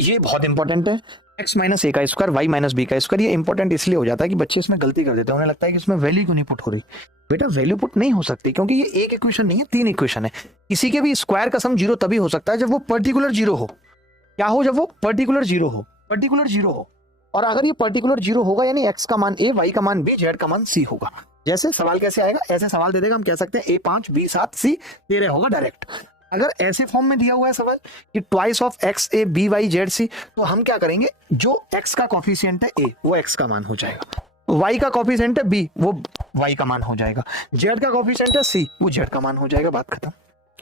ये बहुत इंपॉर्टेंट है। x माइनस ए का स्क्वायर वाई माइनस बी का स्क्वायर, ये इंपॉर्टेंट इसलिए हो जाता है कि बच्चे इसमें गलती कर देते हैं, उन्हें लगता है कि इसमें वैल्यू क्यों नहीं पुट हो रही। बेटा वैल्यू पुट नहीं हो सकती, क्योंकि ये एक इक्वेशन नहीं है, 3 इक्वेशन है। किसी के भी स्क्वायर का सम जीरो तभी हो सकता है जब वो पर्टिकुलर जीरो हो। क्या हो? जब वो पर्टिकुलर जीरो हो, पर्टिकुलर जीरो हो। और अगर ये पर्टिकुलर जीरो होगा यानी x का मान a, y का मान b, z का मान c होगा। जैसे सवाल कैसे आएगा, ऐसे सवाल दे देगा, हम कह सकते हैं a 5 b 7 c 13 होगा डायरेक्ट। अगर ऐसे फॉर्म में दिया हुआ है सवाल कि twice of x a b y z c, तो हम क्या करेंगे, जो x का कॉफिशिएंट है a वो x का मान हो जाएगा, y का कॉफिशिएंट है b वो y का मान हो जाएगा, z का कॉफिशिएंट है c वो z का मान हो जाएगा, बात खत्म।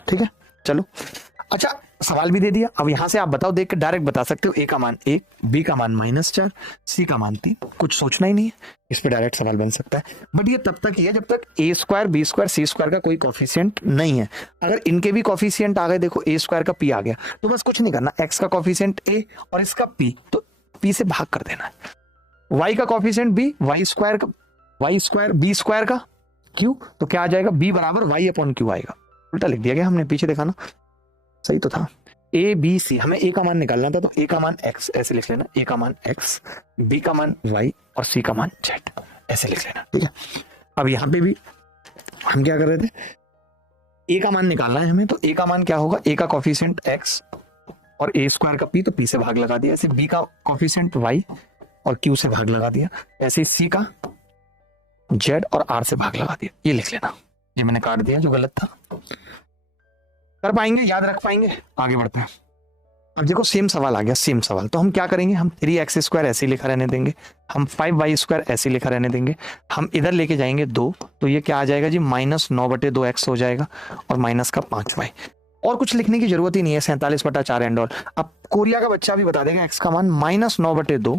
ठीक है, चलो। अच्छा, सवाल भी दे दिया, अब यहां से आप बताओ, देख के डायरेक्ट बता सकते हो a का मान 1, b का मान -4, c का मान 3, कुछ सोचना ही नहीं है, इस पे डायरेक्ट सवाल बन सकता है। बट ये तब तक ही है जब तक a square b square c square का कोई कॉफिशिएंट नहीं है। अगर इनके भी कॉफिशिएंट आ गए, देखो a स्क्वायर का p आ गया, तो बस कुछ नहीं करना, x का कॉफिशिएंट a और इसका p, तो p से भाग कर देना है। y का coefficient b, y square b square का q, तो क्या आ जाएगा, b बराबर y अपॉन q आएगा। उल्टा लिख दिया गया हमने, पीछे देखा ना, सही तो था। ए बी सी, हमें ए का मान निकालना था, तो ए का मान x ऐसे लिख लेना, ए का मान x, बी का मान y और सी का मान z ऐसे लिख लेना। ठीक है, अब यहाँ पे भी हम क्या कर रहे थे, ए का मान निकालना है हमें, तो ए का मान क्या होगा, ए का कॉफिशिएंट x और ए स्क्वायर का p, तो p से भाग लगा दिया। ऐसे b का कॉफिशिएंट y और q से भाग लगा दिया। ऐसे c का z और r से भाग लगा दिया, ये लिख लेना। ये मैंने काट दिया जो गलत था। कर पाएंगे, याद रख पाएंगे, आगे बढ़ते हैं। अब देखो सेम सवाल आ गया, सेम सवाल, तो हम क्या करेंगे, हम 3x स्क्वायर ऐसे लिखा रहने देंगे, हम 5y स्क्वायर ऐसे लिखा रहने देंगे, हम इधर लेके जाएंगे 2, तो ये क्या आ जाएगा जी, -9/2x हो जाएगा और माइनस का 5y। और कुछ लिखने की जरूरत ही नहीं है, 47/4 एंड ऑल। अब कोरिया का बच्चा भी बता देगा x का मान -9/2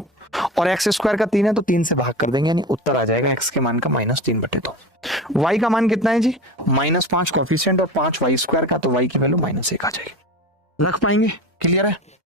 और x स्क्वायर का 3 है, तो 3 से भाग कर देंगे, यानी उत्तर आ जाएगा x के मान का -3/2। y का मान कितना है जी, -5 कॉफिशिएंट और 5 y स्क्वायर का, तो y की वैल्यू -1 आ जाएगी। रख पाएंगे, क्लियर है।